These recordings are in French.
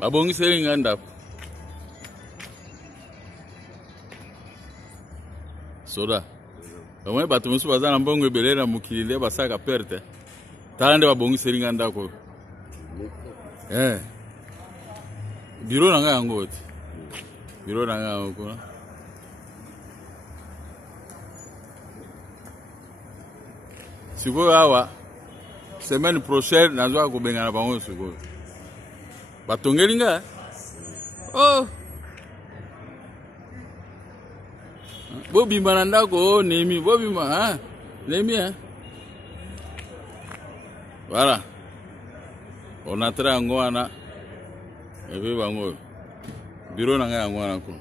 Babongi selinga ndako. Soda. Bamwe batu musu bazana mbongo ebele na mukili nde basaka perte. Tande babongi selinga ndako. Biro nanga yango oti. Biro nanga yango. Sikoyo awa semaine prochaine nazwa kubengana bango sikoyo. Batongelinga. Oh. Bobi manandako Nemi Bobi ma Nemi Voilà. On a très angwana. Et puis bango. Bureau nanga angwana ko.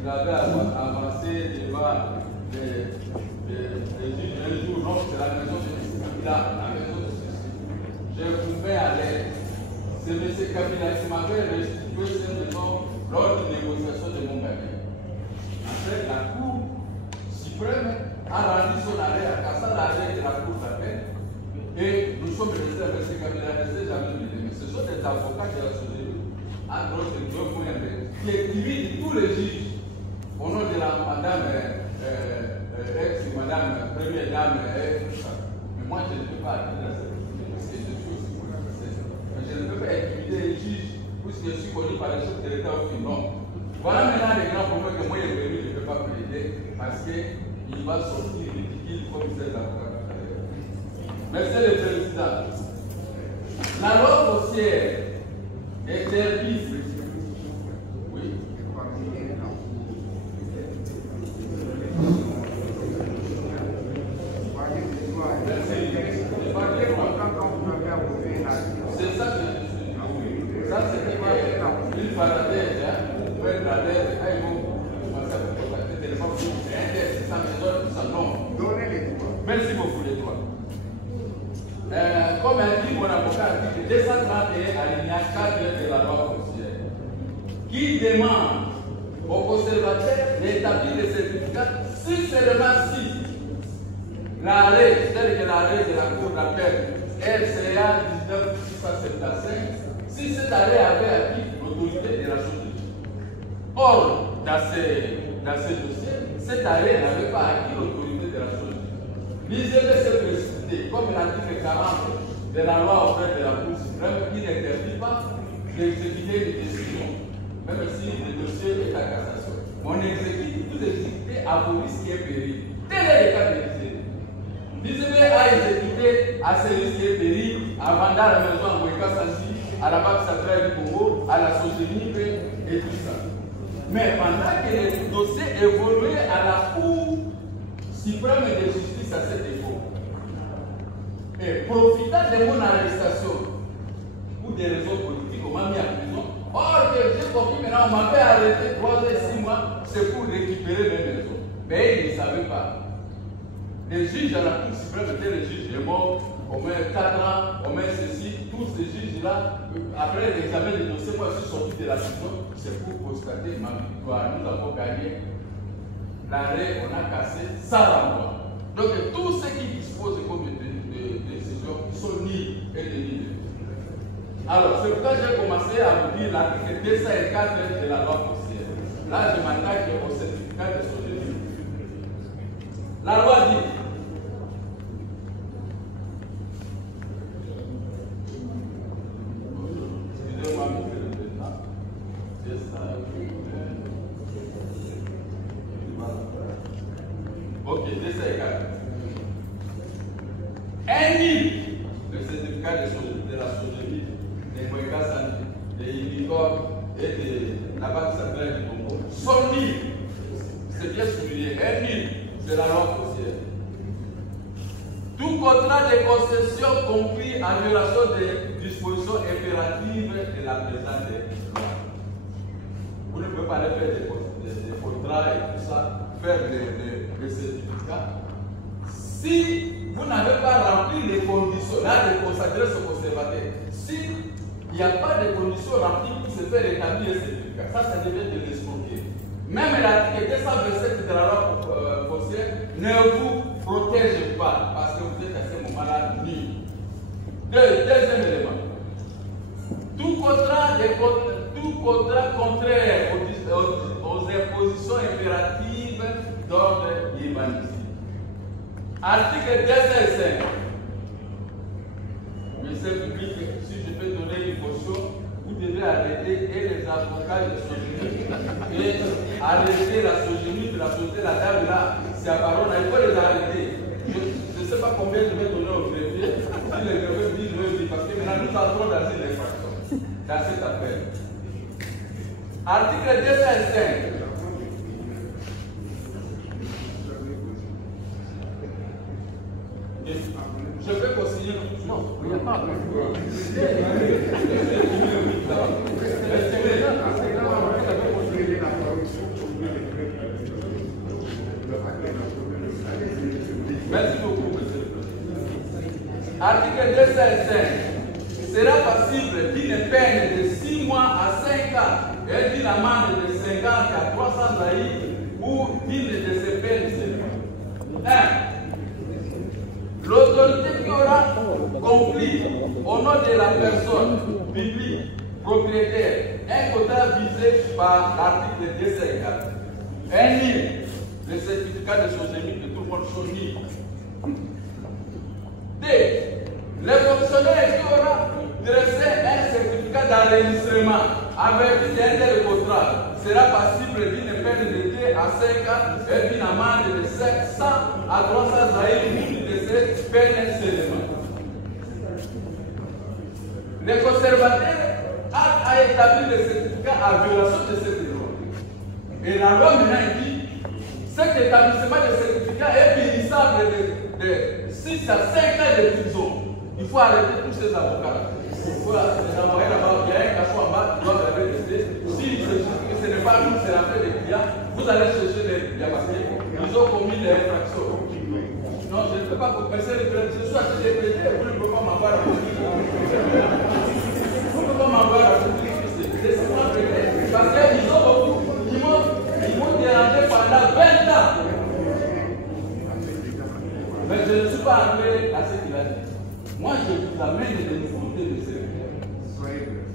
Il avait avancé devant les juges un jour, non, c'est la maison de Kabila, la maison de ceci. Je pouvais aller. C'est M. Kabila qui m'avait restitué cette maison lors d'une négociation de mon gagné. Après, la Cour suprême a rendu son arrêt à Kassa, l'arrêt de la Cour d'appel. Et nous sommes restés avec M. Kabila, restés jamais mais ce sont des avocats de la société, entre autres, qui écrivent tous les juges. Au nom de la madame, ex-madame, première dame, tout ça. Mais moi, je ne peux pas dire ça. Parce que je suis aussi professeur. Mais je ne peux pas intimider les juges, puisque je suis connu par les chefs de l'État au non. Voilà maintenant les grands problèmes que moi, je ne peux pas plaider, parce qu'il va sortir ridicule comme ces avocats. Monsieur le Président, la loi foncière interdit. Merci beaucoup les droits. Comme a dit mon avocat, article 231 alinéa 4 de la loi foncière, qui demande aux conservateurs d'établir des certificats si seulement si l'arrêt, c'est-à-dire que l'arrêt de la Cour d'appel RCA 19675, si cet arrêt avait acquis l'autorité de la société. Or, dans ce dossier, cet arrêt n'avait pas acquis l'autorité de la société. Lisez-le cette précipité, comme l'article 40 de la loi auprès de la Cour suprême qui n'interdit pas d'exécuter une décision, même si le dossier est à cassation. On exécute toute exécuté à vos risques et périls. Tel est le cas de l'Israël. L'Israël a exécuté à ses risques et périls, à Vanda, à la maison en Weka Sansi, à la Banque centrale du Congo, à la Société et tout ça. Mais pendant que le dossier évoluait à la Cour suprême de justice à cet effort, et profitant de mon arrestation pour des raisons politiques, on m'a mis en prison. Or, j'ai compris maintenant, on m'avait arrêté 3 ans et 6 mois, c'est pour récupérer mes maisons. Mais ils ne savaient pas. Les juges à la Cour suprême étaient les juges de mort, au moins 4 ans, au moins ceci, tous ces juges-là, après l'examen des dossiers, moi je suis sorti de la prison, c'est pour constater ma victoire. Nous avons gagné. L'arrêt, on a cassé ça renvoi. Donc tous ceux qui disposent comme de décision sont nuls et déniés. Alors, c'est pourquoi j'ai commencé à vous dire l'article 204 de la loi foncière. Là, je m'attaque au certificat de société. La loi dit excusez-moi, monsieur le président. Ok, 204. Un livre de certificat de la société, des Moïkas, des Unicorps et de la Banque centrale du Congo sont libres. C'est bien souligné. Un livre, c'est la loi foncière. Tout contrat de concession compris en violation des dispositions impératives de la présente loi. Vous ne pouvez pas aller faire des contrats et tout ça, faire des certificats. Si vous n'avez pas rempli les conditions, là, de consacrer ce conservateur, si il n'y a pas de conditions remplies pour se faire établir un certificat, ça devient de l'escroquerie. Même l'article 227 de la loi foncière ne vous protège pas parce que vous êtes à ce moment-là nul. Deuxième élément. Tout contrat contraire aux impositions impératives d'ordre urbanistique. Article 205. Monsieur le public, si je peux donner une caution, vous devez arrêter et les avocats de Sogénie et arrêter la Sogénie de la société, la dame là, c'est à parole, il faut les arrêter. Je ne sais pas combien je vais donner au greffier. Si le greffier dit, je vais dire, parce que maintenant nous entrons dans une infraction, dans cette affaire. Article 205. Je peux consigner. Non, il n'y a pas. Merci beaucoup, monsieur le Président. Article 205 sera passible d'une peine de 6 mois à 5 ans et d'une amende de 50 à 300 zaïs ou d'une de ces peines. 1. L'autorité qui aura conclu au nom de la personne publique propriétaire un contrat visé par l'article 254 un livre de certificat de société de tout le monde sont libres. 2. Le fonctionnaire qui aura dressé un certificat d'enregistrement avec d'un tel contrat sera passible d'une peine de 2 à 5 ans et d'une amende de 700 à 300 zaïs de cette peine seulement. Le conservateur a établi le certificat à violation de cette loi. Et la loi maintenant dit cet établissement de certificat est punissable de 6 à 5 ans de prison. Il faut arrêter tous ces avocats. Il faut les envoyer là-bas, il y a un cachot en bas, ils doivent rester. Si ce n'est pas nous, c'est l'affaire des clients, vous allez chercher les clients parce qu'ils ont commis des infractions. Non, je ne peux pas compenser les clients. Je suis acheté des prêtés, vous ne pouvez pas m'avoir à vous. Vous ne pouvez pas m'avoir à vous. Laissez-moi prêter. Parce qu'ils ont beaucoup. Ils m'ont dérangé pendant 20 ans. Mais je ne suis pas arrivé à ce qu'il a dit. Moi, je vous amène de nouveautés de ce que.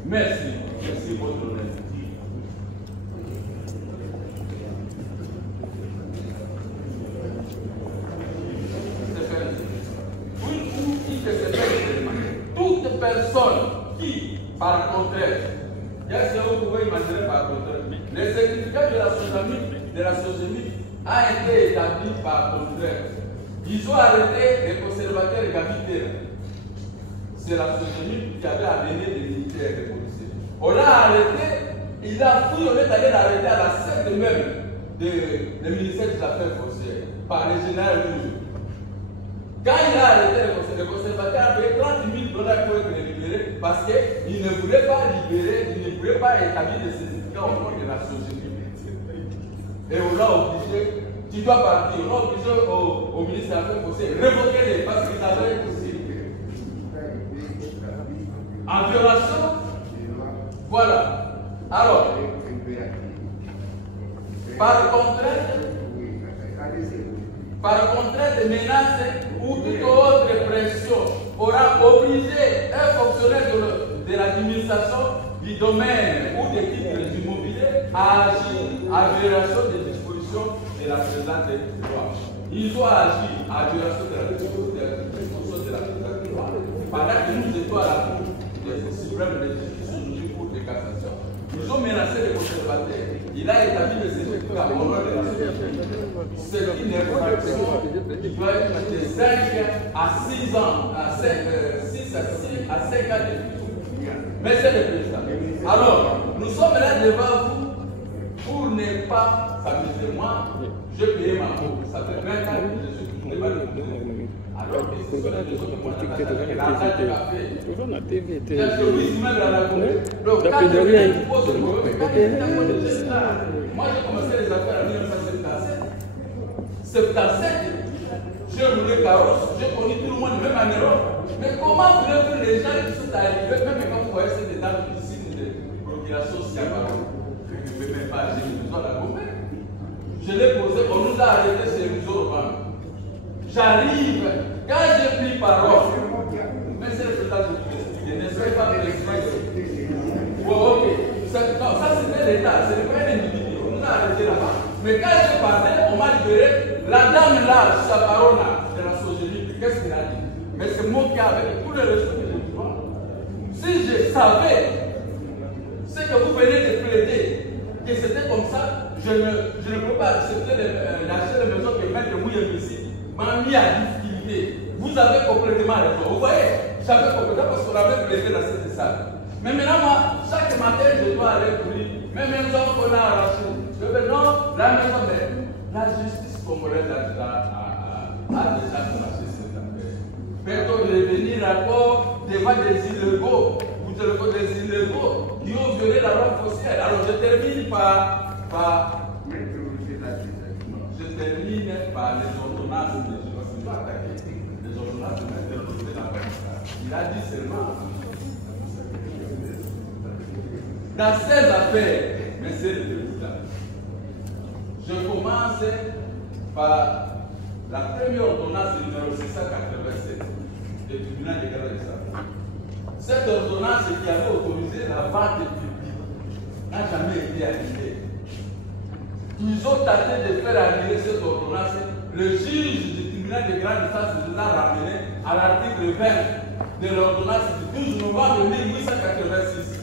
Merci. Merci pour votre honnêteté. Toute personne qui, par contraire, vous pouvez imaginer par contraire, le certificat de la société a été établi par contraire. Ils ont arrêté les conservateurs gavitaires. C'est la société qui avait amené des militaires et des policiers. On l'a arrêté, il a fui, on est allé l'arrêter à la scène même du ministère des Affaires foncières par le général Rouge. Quand il a arrêté le conservateur avait 30 000 $ pour être libéré parce qu'il ne voulait pas libérer, il ne voulait pas établir des certificats au nom de la société. Et on l'a obligé, tu dois partir, on l'a obligé au ministère des Affaires foncières, révoquer-les parce qu'ils avaient aussi. En violation, voilà. Alors, par contrainte de menaces ou toute autre pression, aura obligé un fonctionnaire de l'administration du domaine ou des titres immobiliers à agir en violation des dispositions de la présente loi. Ils ont agi en violation de la disposition de la présente loi pendant que nous étions à la Cour suprême de justice, Cour de cassation. Ils ont menacé les conservateurs. Il a établi le certificat au nom de la société. C'est une infraction qui doit être de 5 à 6 ans, à 5 à 5 ans de prison. Monsieur le Président, alors, nous sommes là devant vous pour ne pas s'amuser. Moi, je paye ma cour. Ça fait 20 ans que je suis toujours débat de cour. Alors, ce sont les autres qui ont fait l'argent du café. Il y a le tourisme même dans la commune. Donc, quand je viens du poste de moi, j'ai commencé les affaires en 1977. 77, j'ai roulé carrosse, j'ai connu tout le monde, même en Europe. Mais comment voulez-vous les gens qui sont arrivés, même quand vous voyez ces dames ici de procuration, s'il y a pas, je ne peux même pas, j'ai besoin de la gommer. Je l'ai posé, on nous a arrêté chez Rizoroban. J'arrive, quand j'ai pris parole, mais c'est le président de l'expliquer, ne soyez pas président. Bon, ok. Non, ça c'était l'État, c'est le premier individu, on nous a arrêté là-bas. Mais quand j'ai parlé, on m'a libéré. La dame là, sa parole là, de la société, qu'est-ce qu'elle a dit? Mais c'est mon cas avec tous les respects que je dois. Si je savais ce que vous venez de plaider, que c'était comme ça, je ne peux pas accepter d'acheter les maisons que Maître Mouyemisi m'a mis à difficulté. Vous avez complètement raison. Vous voyez, j'avais complètement parce qu'on avait plaidé dans cette salle. Mais maintenant, moi, chaque matin, je dois aller pour lui. Même maison qu'on a arrachée. Je veux non, la maison, mais la justice congolaise a déjà arraché cette affaire. Peut-on revenir encore devant des illégaux ou des illégaux qui ont violé la loi foncière? Alors je termine par les ordonnances de les ordonnances de il a dit seulement dans ces affaires, Monsieur le Président, je commence par la première ordonnance numéro 687 du tribunal de grande instance. Cette ordonnance qui avait autorisé la vente publique n'a jamais été annulée. Ils ont tenté de faire annuler cette ordonnance. Le juge du tribunal de grande instance l'a ramené à l'article 20 de l'ordonnance du 12 novembre 1886.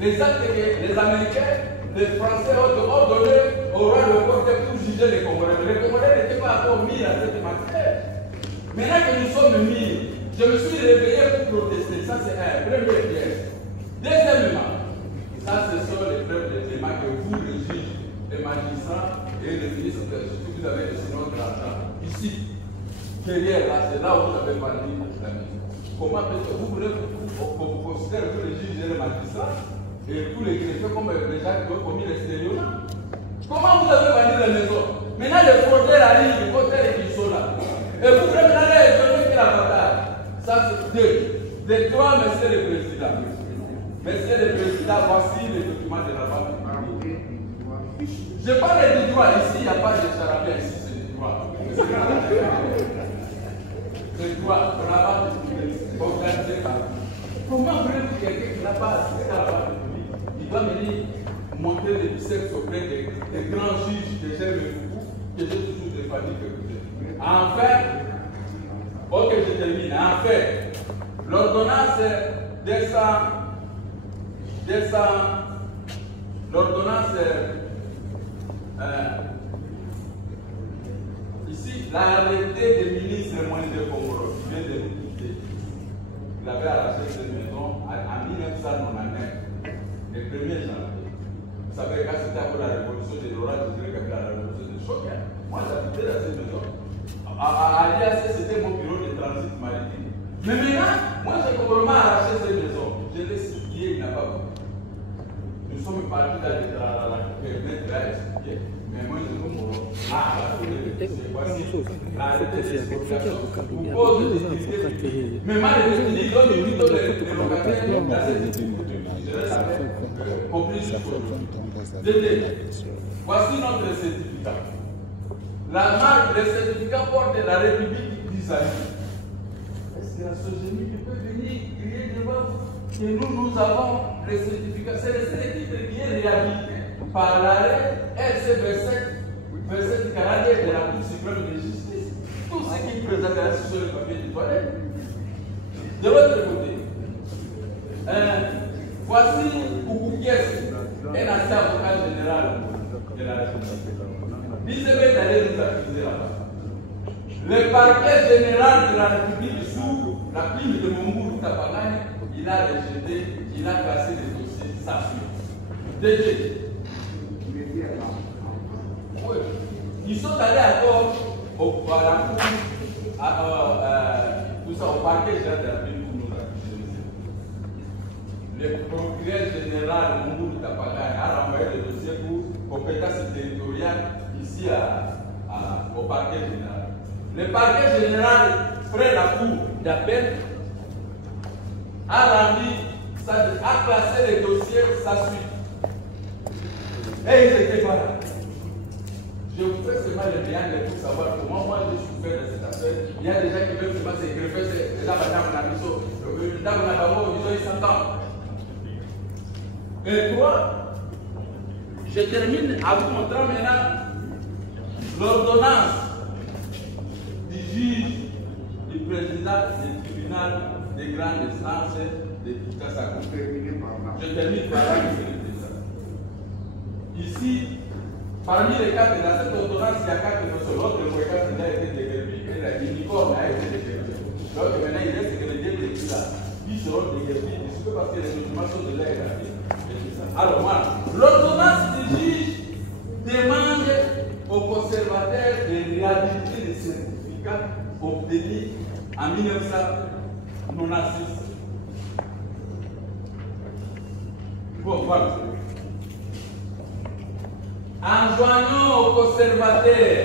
Les actes que les Américains, les Français ont donné au roi de Côte pour juger les Congolais. Les Congolais n'étaient pas encore mis à cette matière. Maintenant que nous sommes mis, je me suis réveillé pour protester. Ça, c'est un premier piège. Deuxièmement, ça, ce sont les preuves de débat que vous, le juge, les magistrats et les ministres de la justice, vous avez laissé notre argent ici. Derrière là, c'est là où vous avez vendu la maison. Comment peut-être vous voulez vous considérez tous les juges et les magistrats et tous les greffiers comme les gens qui ont commis les stéréotypes? Comment vous avez vendu la maison? Maintenant, les fraudeurs arrivent, les fraudeurs qui sont là. Et vous voulez maintenant les donner qui la bataille. Ça, c'est deux. Les trois, Monsieur le Président. Monsieur le Président, voici les documents de la vente. Je parle du droit. Ici, il n'y a pas de charabia. Ici, c'est du droit. C'est du droit. On n'a pas de organisé. Comment voulez-vous quelqu'un qui n'a pas assisté à la vente publique? Il doit venir monter les biceps auprès des grands juges que j'aime beaucoup, que j'ai toujours défendu que vous êtes. Enfin, ok, je termine. Enfin, l'ordonnance l'ordonnance ici, l'arrêté des ministres Moïse de Congolo qui vient de nous quitter. Il avait arraché cette maison en 1999, le 1er janvier. Vous savez, quand c'était après la révolution de l'orage, je dirais que la révolution de choc. Moi, j'habitais dans cette maison. À l'IAC, c'était mon bureau de transit maritime. Mais maintenant, moi, j'ai complètement arraché cette maison. Je l'ai étudié, il n'a pas voulu. Nous sommes partis dans les permettre à expliquer. Mais moi, je vous montre. Voici l'arrêté de l'expropriation. Vous posez des difficultés. Mais moi, les locataires dans cette difficulté. Je laisse avec complice. Voici notre certificat. La marque, le certificat porte la République d'Israël. Est-ce que la société peut venir crier devant vous que nous avons le certificat? C'est le seul titre qui est réhabilité par l'arrêt RC 27 Canadien de la Cour suprême de justice. Tout ce qui présente sur le papier du toilette. De l'autre côté, voici Koukoukies, un ancien avocat général de la République. Il devait aller nous accuser là-bas. Le parquet général de la République sous la plume de Momourou Tapangani, il a rejeté, il a classé les dossiers sans suite. DG. Oui. Ils sont allés encore au parquet général de la République pour nous accuser. Le procureur général Momourou Tapangani a renvoyé le dossier pour compétence territoriale ici au parquet général. Le parquet général, près la cour d'appel, a classé les dossiers sans suite. Et ils étaient pas là. Je vous fais seulement le méandre pour savoir comment moi je suis fait dans cette affaire. Il y a des gens qui veulent seulement se greffer, c'est là madame la mission. Madame la mission, ils s'entendent. Et trois, je termine en vous montrant maintenant l'ordonnance du juge, du président du tribunal de grande instance de Kinshasa. Je termine par là, monsieur le président. Ici, parmi les quatre, dans cette ordonnance, il y a quatre personnes. L'autre, le Moïka, il a été déguerpi et la unicorne a été déguerpi. Donc maintenant, il reste que les deux déguerpis là, qui seront déguerpis, parce que les documents sont déjà établis. Alors, moi, l'ordonnance du juge demande aux conservateurs de réhabiliter les certificats obtenus en 1996. Bon, voilà. Enjoignons aux conservateurs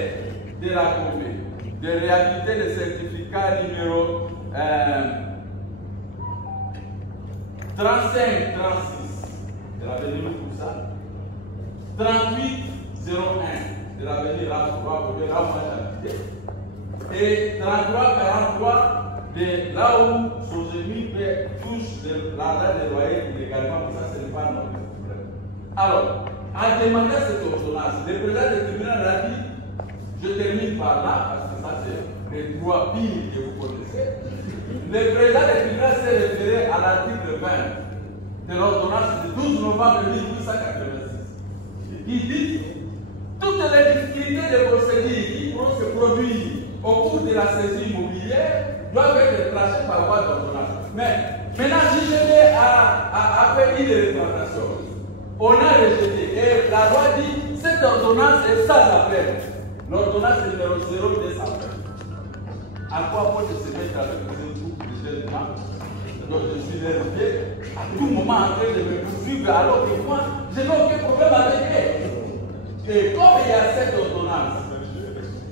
de la commune de réhabiliter le certificat numéro 3536 de l'avenue Moussa, 3801 de l'avenue Rafroa, et 3343 de là où Sosemi touche l'argent des loyers illégalement, mais ça, ce n'est pas notre problème. Alors, en demandant cette ordonnance, le président du tribunal a dit, je termine par là, parce que ça, c'est les trois pires que vous connaissez. Le président du tribunal s'est référé à l'article 20 de l'ordonnance du 12 novembre 1886. Il dit toutes les difficultés de procédure qui se produisent au cours de la saisie immobilière doivent être tranchées par voie d'ordonnance. Mais maintenant, si je vais à faire une rétractation, on a rejeté. Et la loi dit cette ordonnance est sans appel. L'ordonnance numéro 0220. À quoi faut se mettre avec ce groupe de jeunes gens? Donc je suis nerveux, à tout moment en train de me poursuivre, alors que moi, je n'ai aucun problème avec eux. Et comme il y a cette ordonnance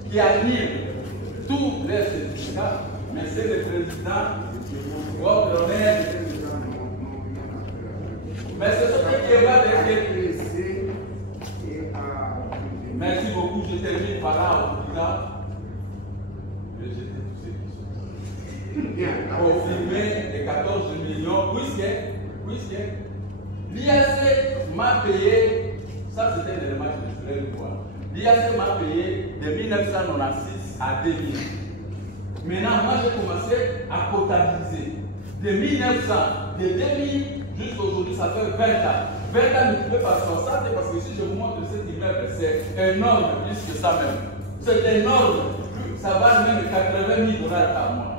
qui annule tous les certificats, mais c'est le président, votre honneur, mais c'est ce qui va derrière. Merci beaucoup, je termine par là en vous disant, confirmer les 14 millions, puisque l'IAC m'a payé, ça c'était l'élément que je voulais le voir. L'IAC m'a payé de 1996 à 2000. Maintenant, moi j'ai commencé à comptabiliser. De 1900, de 2000 jusqu'à aujourd'hui, ça fait 20 ans. 20 ans multiplié par 60, parce que si je vous montre cet immeuble, c'est énorme, plus que ça même. C'est énorme. Ça va même 80 000 $ par mois.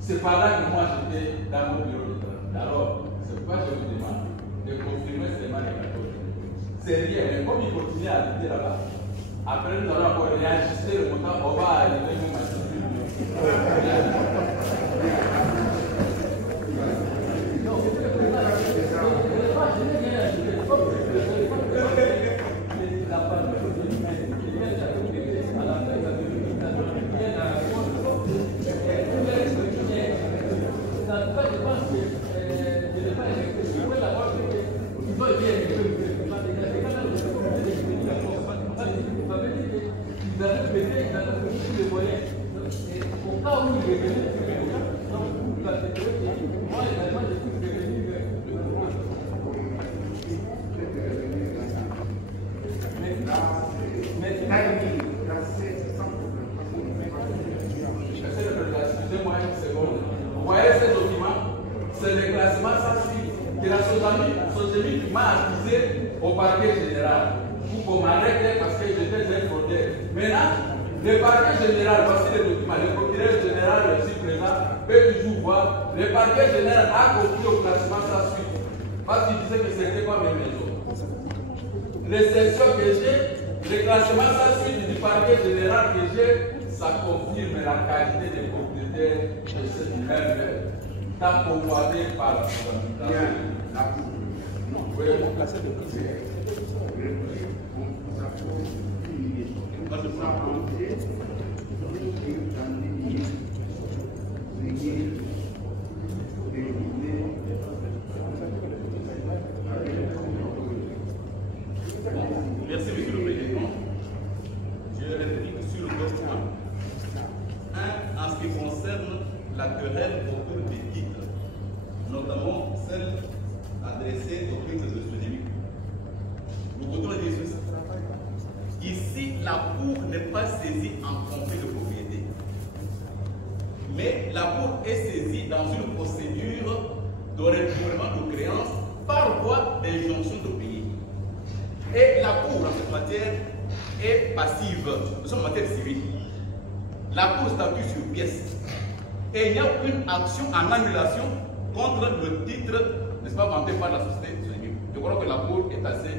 C'est par là que moi j'étais dans mon bureau de travail. Alors, c'est pourquoi je vous demande de confirmer seulement les 14 millions. C'est rien, mais comme il continue à habiter là-bas, après nous allons encore réajuster le montant, on va arriver même à 10 millions. Excusez-moi une seconde. Vous voyez ces documents? C'est le classement sans suite que la Sosemi m'a accusé au parquet général pour qu'on m'arrête parce que j'étais un fraudeur. Maintenant, le parquet général, voici les documents, le procureur général ici présent peut toujours voir. Le parquet général a compris au classement sans suite parce qu'il disait que ce n'était pas mes maisons. Les sections que j'ai, le classement sans suite du parquet général que j'ai, ça confirme la qualité des propriétaires de cet immeuble, tant convoité par la administration. Oui, merci, monsieur le président. concerne la querelle autour des titres, notamment celle adressée au prince de Soudémy. Nous votons les choses. Ici, la Cour n'est pas saisie en conflit de propriété. Mais la Cour est saisie dans une procédure de recouvrement de créances par voie d'injonction de payer. Et la Cour, en cette matière, est passive. Nous sommes en matière civile. La Cour statue sur pièce. Et il n'y a aucune action en annulation contre le titre, n'est-ce pas, vanté par la société. Je crois que la Cour est assez,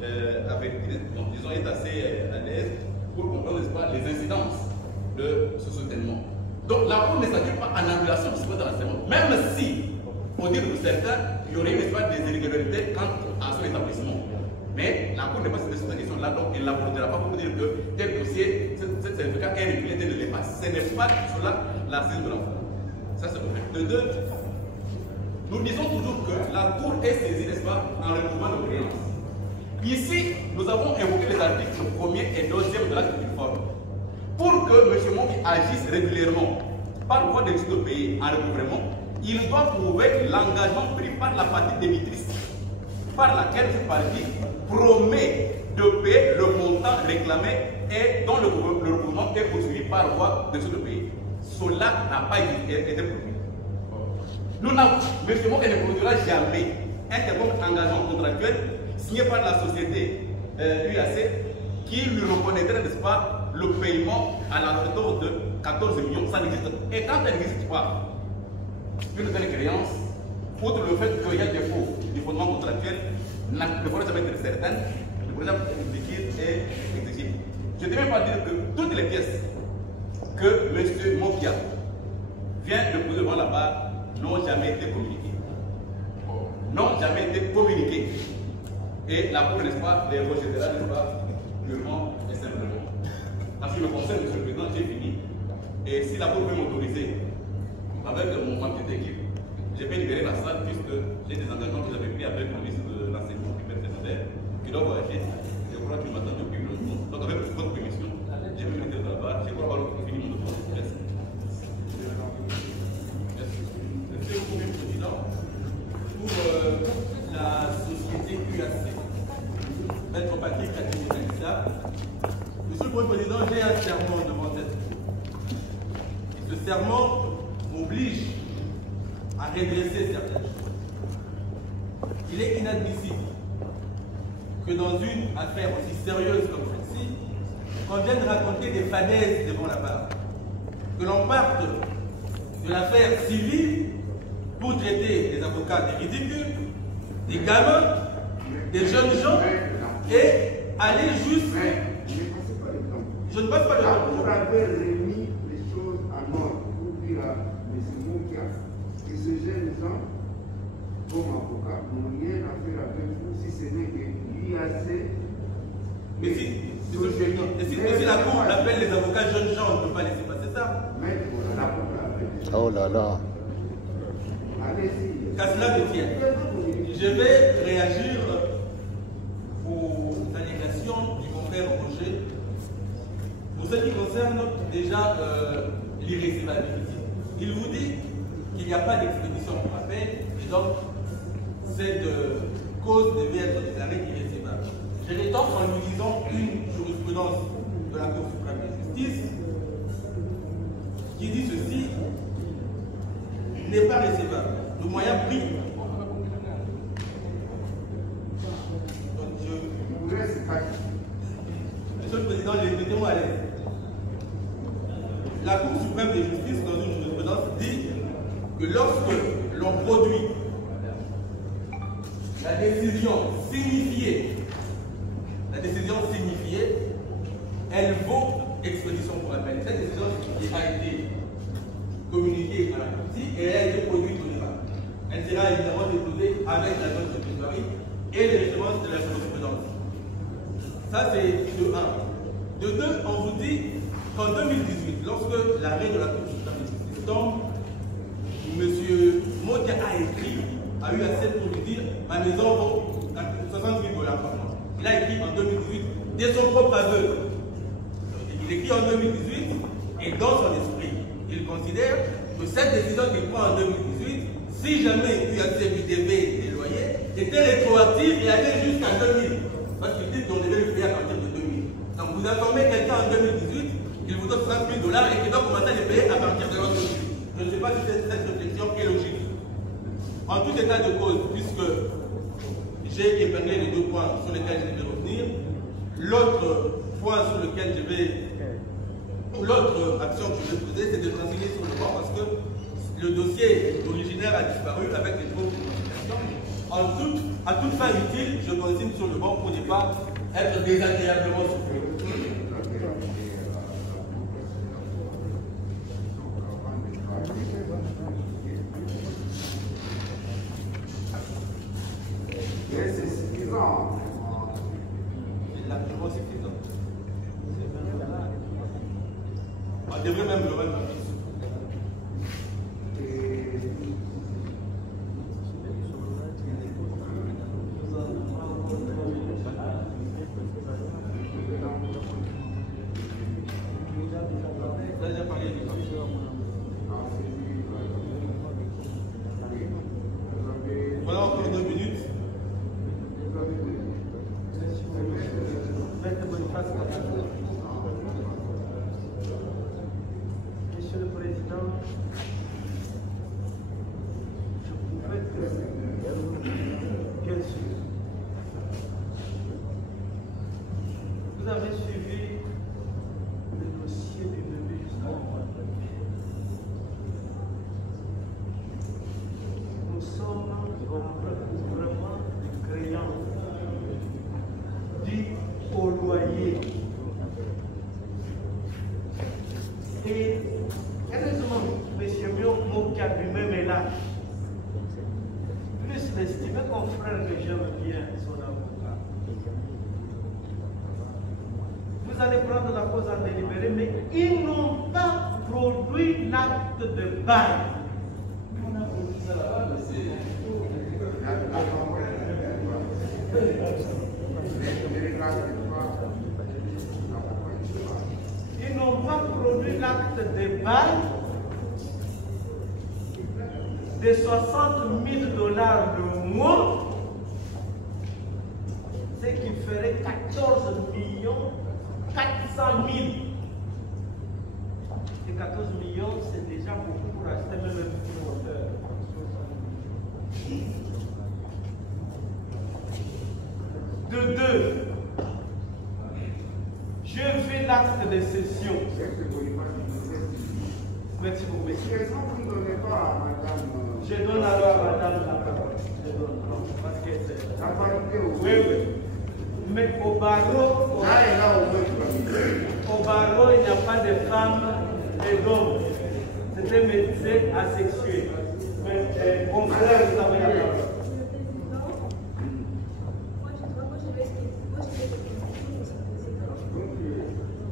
est assez à l'aise pour comprendre, n'est-ce pas, les incidences de ce soutènement. Donc la Cour ne statue pas en annulation de ce renseignement, même si, au dire de certains, il y aurait, n'est-ce pas, des irrégularités quant à son établissement. Mais la Cour n'est pas sur cette question-là, donc elle ne l'abordera pas pour dire que tel dossier, cet certificat est régulé, tel ne l'est pas. Ce n'est pas cela la saisie de l'enfant. Ça, c'est vrai. De deux, nous disons toujours que la Cour est saisie, n'est-ce pas, en recouvrement de créances. Ici, nous avons évoqué les articles 1er et 2e de l'acte uniforme. Pour que M. Monki agisse régulièrement par voie d'excès de payer en recouvrement, il doit prouver l'engagement pris par la partie débitrice, par laquelle cette partie promet de payer le montant réclamé et dont le recouvrement est poursuivi par voie d'excès de payer. Cela n'a pas été produit. Nous n'avons, M. Monki ne produira jamais un quelconque engagement contractuel signé par la société UAC qui lui reconnaîtrait, n'est-ce pas, le paiement à la hauteur de 14 millions. Ça n'existe pas. Et quand elle n'existe pas, une telle créance, outre le fait qu'il y a des faux du fondement contractuel, ne pourrait jamais être certaine, le programme liquide est exigible. Je ne vais même pas dire que toutes les pièces que M. Mokia vient de poser devant la barre n'ont jamais été communiquées. N'ont jamais été communiquées. Et la Cour, n'est-ce pas, les rejettera, n'est-ce pas, purement et simplement. En ce qui me concerne, M. le Président, j'ai fini. Et si la Cour peut m'autoriser, avec mon petite équipe, je vais libérer la salle puisque j'ai des engagements que j'avais pris avec le ministre de l'enseignement primaire secondaire qui doit voyager. Je crois qu'il m'attend depuis longtemps. Donc avec votre permission, je vais me mettre là-bas. Je crois avoir fini mon document. Merci. Monsieur le Premier Président, pour la société UAC, Maître Patrick Katimisa, Monsieur le Premier Président, j'ai un serment devant cette Cour. Et ce serment m'oblige à redresser certaines choses. Il est inadmissible que dans une affaire aussi sérieuse comme celle-ci, qu'on vienne raconter des fanaises devant la barre. Que l'on parte de l'affaire civile pour traiter des avocats des ridicules, des gamins, des jeunes gens, et aller juste... Je ne passe pas le temps. Vous avez remis les choses en ordre pour dire à M. Mokia que ces jeunes gens, comme avocats, n'ont rien à faire avec vous si ce n'est que l'IAC. Mais si la Cour appelle les avocats jeunes gens, on ne peut pas laisser passer ça. Oh là là. Allez-y. Qu'à cela ne tienne. Je vais réagir aux allégations du confrère Roger. Pour ce qui concerne déjà l'irrécevabilité, il vous dit qu'il n'y a pas d'expédition pour appel et donc cette cause devait être déclarée irrécevable. Je l'étends en lui disant une jurisprudence de la Cour suprême de justice qui dit ceci n'est pas récevable. Le moyen pris. Donc je... Monsieur le Président, mettez-moi à l'aise. La Cour suprême de justice, dans une jurisprudence, dit que lorsque l'on produit la décision signifiée, elle vaut expédition pour appel. Cette décision signifiée a été communiquée à la partie et elle a été produite au départ. Elle sera évidemment déposée avec la note de plaidoirie et les références de la jurisprudence. Ça, c'est de 1. De 2, on vous dit qu'en 2018, lorsque l'arrêt de la Cour suprême de justice tombe, M. Mokia a eu assez pour lui dire ma maison vaut 60 000 $ par mois. Il a écrit en 2018 de son propre aveu. Il écrit en 2018 et dans son esprit, il considère considère que cette décision qu'il prend en 2018, si jamais il y a CVDV des loyers, était rétroactive et allait jusqu'en 2000. Parce qu'il dit qu'on devait le payer à partir de 2000. Donc vous informez quelqu'un en 2018 qu'il vous donne 30 000 $ et qu'il doit commencer à les payer à partir de l'an 2000. Je ne sais pas si cette réflexion est logique. En tout état de cause, puisque j'ai épinglé les 2 points sur lesquels je vais revenir, l'autre point sur lequel je vais, l'autre action que je vais poser, c'est de renseigner sur le banc parce que le dossier originaire a disparu avec les troubles de consultation. À toute fin utile, je consigne sur le banc pour ne pas être désagréablement soufflé. C'est suffisant. C'est largement suffisant. On devrait même le remettre en plus. Voilà encore 2 minutes. Monsieur le Président, je pouvais bien sûr. Vous avez suivi le dossier du bébé jusqu'à nous sommes vraiment créants du au loyer. Et heureusement, M. Mokia lui-même est là. Plus l'estimé confrère que j'aime bien, son avocat. Vous allez prendre la cause en délibéré, mais ils n'ont pas produit l'acte de bail. On a produit ça là-bas, mais c'est... Ils n'ont pas produit l'acte de bail de 60 000 $ le mois, ce qui ferait 14 400 000. Et 14 millions, c'est déjà beaucoup pour acheter même un petit moteur. De 2, je fais l'acte de cession. Merci beaucoup, messieurs. Je donne alors à madame la parole. Je donne, parce que c'est... Oui, oui. Mais au barreau, il n'y a pas de femmes et d'hommes. C'est un médecin asexué. Mais mon frère, vous avez la parole.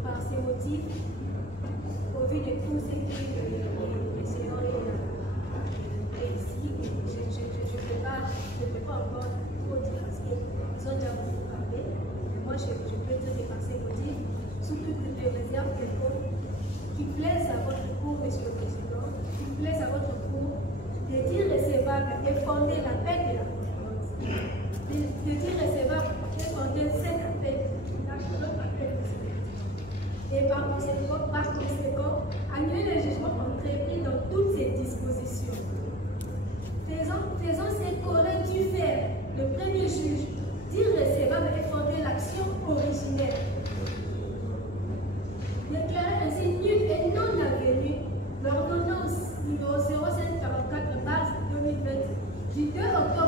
Par ces motifs, au vu de tout ce qui est essayant et ici, je ne peux pas encore trop dire parce qu'ils ont déjà beaucoup parlé. Mais moi, je peux dire que par ces motifs, sous toutes les réserves qui plaisent à votre cours, Monsieur le Président, qui plaisent à votre cours, de dire recevable et fonder l'appel de la conférence, de dire recevable et fonder cet appel, et par conséquent, annuler le jugement entrepris dans toutes ces dispositions. Faisons ce qu'aurait dû faire le premier juge, dire recevable et fonder l'action originelle. Déclarer ainsi nul et non avenu l'ordonnance numéro 0544/2020 du 2 octobre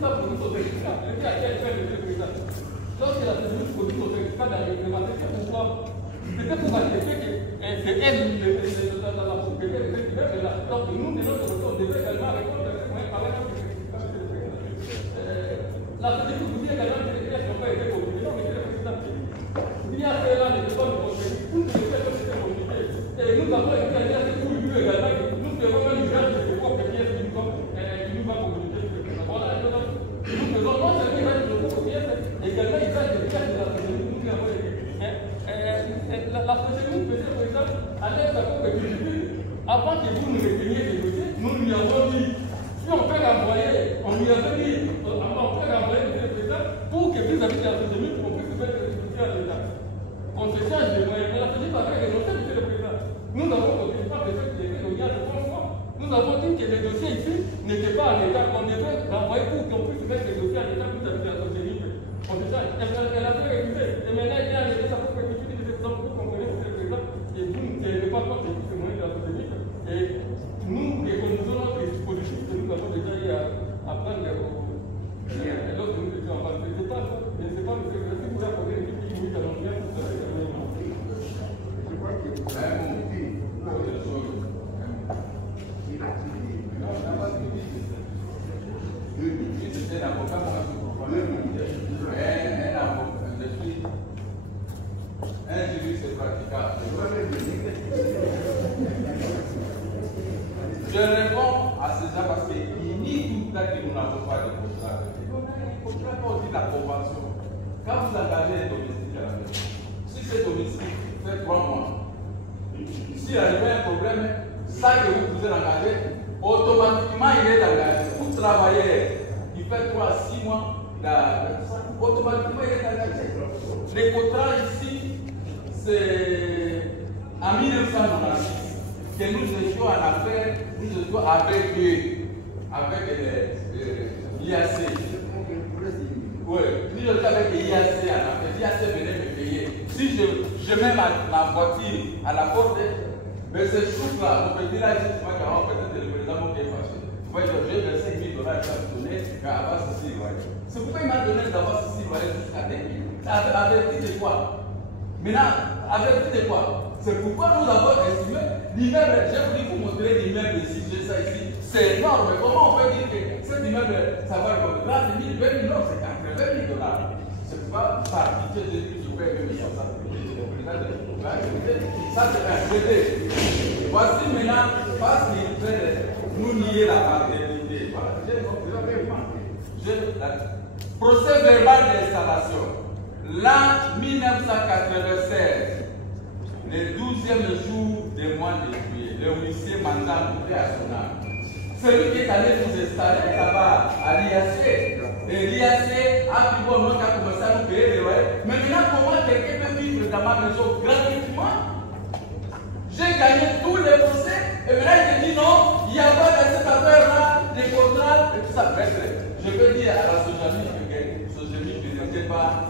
pas produit son certificat. Le gars qui a fait le président. Lorsqu'il a produit son certificat dans le gouvernement, c'était pourquoi? C'était pour accepter que c'est elle la propriété de cette immeuble-là. Donc nous, de notre côté, on devait également répondre par exemple la société vous dit également que les pièces n'ont pas été communiquées. Non, mais c'est le président qui dit. Il y a cela, les personnes de conseil, toutes les pièces ont été communiquées. Et nous avons été à pour lui également que nous devons même juger de ses propres pièces qui nous va communiquer. Voilà, nous faisons non seulement usage de nos propres pièces, également usage des pièces de la société. Nous avons été. La procédure faisait par exemple à l'aide de la Cour de justice, avant que vous nous reteniez des dossiers, nous lui avons dit, si on peut renvoyer, on lui avait dit, on peut renvoyer le président pour que vis-à-vis de la société, on puisse mettre le dossier à l'État. On se change de moyens, mais la société avait renoncé, monsieur le président. Nous avons continué par le fait qu'il y avait l'audience de confort. Nous avons dit que les dossiers ici n'étaient pas à l'État, qu'on devait renvoyer pour qu'on puisse mettre les dossiers à l'État vis-à-vis de la société. On se change. Elle a fait refuser. Et maintenant, elle a laissé sa propre étude. Vous comprenez, monsieur le président, et vous ne tenez pas compte de tous ces moyens de la société. Et nous reconnaissons notre dispositif que nous avons déjà eu à prendre lorsque nous étions en bas. Je ne sais pas, monsieur le président, si vous voulez apporter une petite minute à l'envers, vous savez exactement. Je crois que vous avez dit autre chose. Il a dit. Non, on n'a pas dit. C'était l'avocat, moi, je comprends. Un avocat, je suis. Un juriste praticable. Je réponds à ces gens parce qu'ils nient tout ça que nous n'avons pas de contrat. On a un contrat pour dire la convention. Quand vous engagez un domestique à la maison, si ce domestique fait 3 mois, s'il arrive un problème, ça que vous avez engagé, automatiquement il est engagé. Vous travaillez, il fait 3 à 6 mois, automatiquement il est engagé. Les contrats ici, c'est en 1996 que nous étions en affaire, nous étions avec l'IAC. Oui, nous étions avec l'IAC en affaire. L'IAC venait me payer. Si je mets ma voiture à la porte, mais ce chouf-là, on peut dire là, je crois qu'avant, peut-être le président qui est fâché. Moi, j'ai versé $1 000 à donner qu'avant ceci, c'est pourquoi il m'a donné d'avant ceci, jusqu'à 10 000. Avec de quoi? Maintenant, avec de quoi? C'est pourquoi nous avons estimé l'immeuble. J'ai voulu vous montrer l'immeuble ici, j'ai ça ici. C'est énorme. Comment on peut dire que cet immeuble, ça va être là, 10 000, 20 000, non, c'est $80 000. C'est pourquoi, par pitié, j'ai dit que je paye 2 000. Ça, c'est un traité. Voici maintenant, parce qu'il fait nous nier la paternité. Voilà, j'ai procès verbal d'installation. L'an 1996, le 12e jour du mois de juillet, le huissier mandat de paix à son âme. Celui qui est allé nous installer là-bas à l'IAC, et l'IAC a pu voir notre a commencé à nous payer les loyers. Mais maintenant, comment quelqu'un peut vivre dans ma maison gratuitement? J'ai gagné tous les procès, et maintenant il te dit non, il n'y a pas dans cette affaire-là des contrats et tout ça. Bref, je peux dire à la Sojami que Sojami n'était pas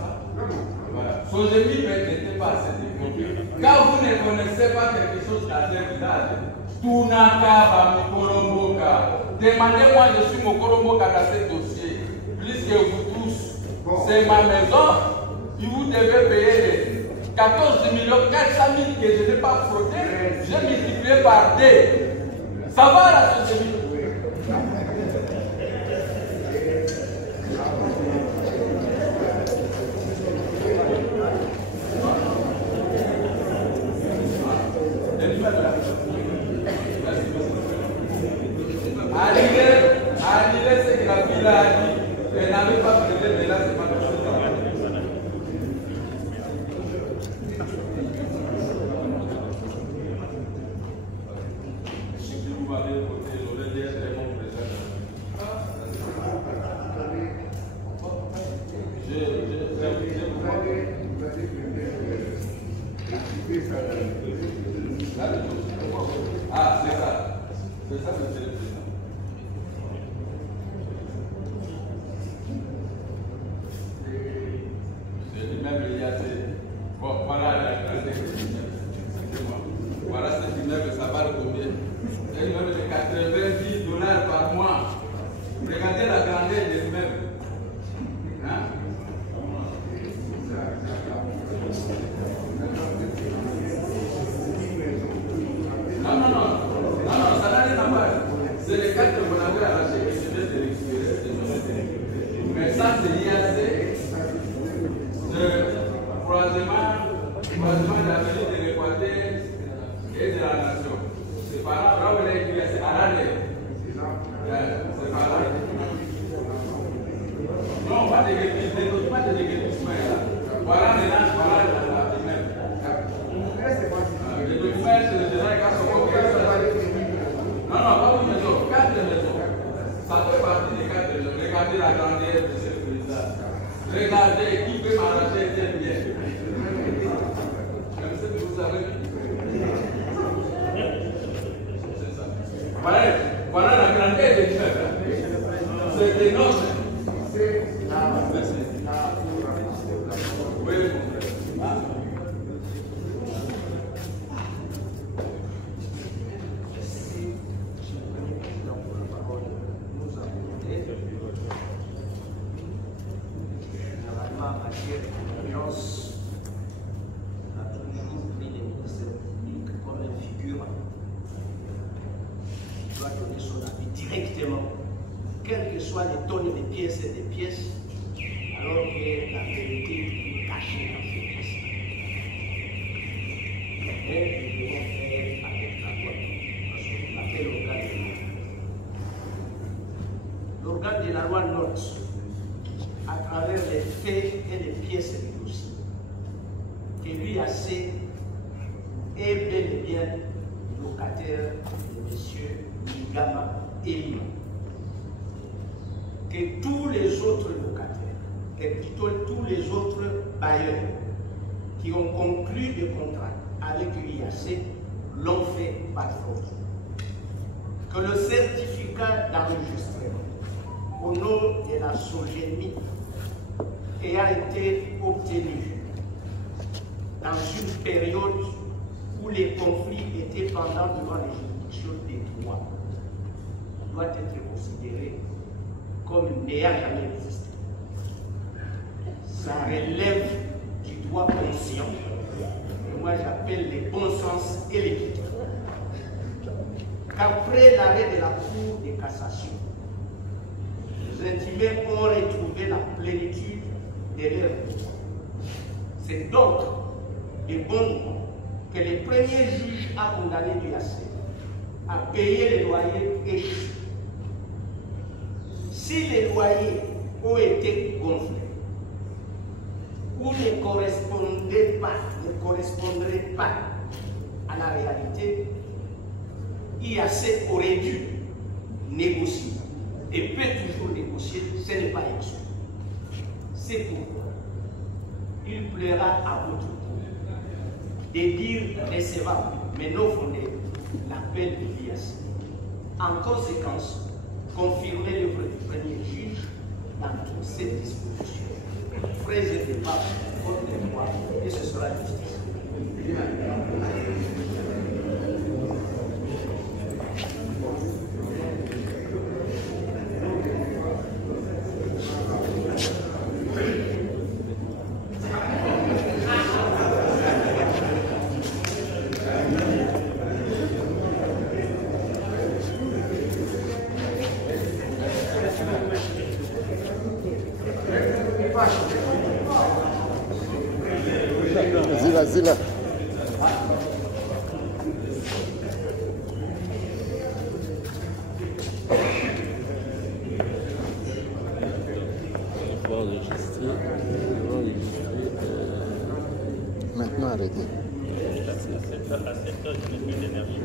ça. Voilà. Sojami n'était pas assez développé. Quand vous ne connaissez pas quelque chose dans un village, Tunaka, Mokoromboka, demandez-moi, je suis Mokoromboka dans ce dossier. Plus que vous tous, c'est ma maison, et vous devez payer les 14 400 000 que je n'ai pas fraudé, j'ai multiplié par 2. Ça va la société? Annulez ce que la ville a dit, elle n'avait pas prêté, mais là c'est pas possible. Ah, c'est ça. C'est ça, monsieur le président. de l'IAC, de croisement de l'avenir de l'Équateur et de la nation. C'est par là, là où l'IAC à l'année. C'est par là. Non, pas de déguerpissement. Voilà maintenant, voilà la même. Le document, c'est le général Kassoko. Non, pas une maison, 4 maisons. Ça fait partie des 4 maisons. Regardez la grandeur de ce président. Regardez qui peut m'arracher tel bien. Comme ça que vous savez. C'est ça. Voilà la grandeur du peuple. C'est énorme. Oui, mon frère. En matière de confiance, on a toujours pris les ministères publics comme une figure qui doit donner son avis directement, quelles que soient les tonnes de pièces et des pièces, alors que la vérité est cachée dans ces pièces. Mais nous devons faire avec la loi, parce qu'on l'appelle l'organe de la loi. L'organe de la loi note, à travers les faits et les pièces du dossier, que l'UAC est bel et bien locataire de M. Ligama Elima. Que tous les autres locataires, et plutôt tous les autres bailleurs qui ont conclu des contrats avec l'UAC l'ont fait par force. Que le certificat d'enregistrement au nom de la SOGEMI a été obtenu dans une période où les conflits étaient pendant devant les juridictions des droits, doit être considéré comme n'ayant jamais existé. Ça relève du droit conscient, que moi j'appelle le bon sens et l'équité. Qu'après l'arrêt de la Cour de cassation, les intimés ont retrouvé la plénitude de leurs droits. C'est donc de bon droit que le premier juge a condamné l'UAC à payer les loyers échus. Si les loyers ont été gonflés ou ne correspondraient pas à la réalité, l'IAC aurait dû négocier et peut toujours négocier, ce n'est pas exclu. C'est pourquoi il plaira à votre cour de dire recevable, mais non fondé, l'appel de l'IAC. En conséquence, confirmer l'œuvre du premier juge dans toutes ces dispositions. Frères et débats contre les droits, et ce sera la justice. Zila. Maintenant arrêtez. À 7 heures, je n'ai plus d'énergie.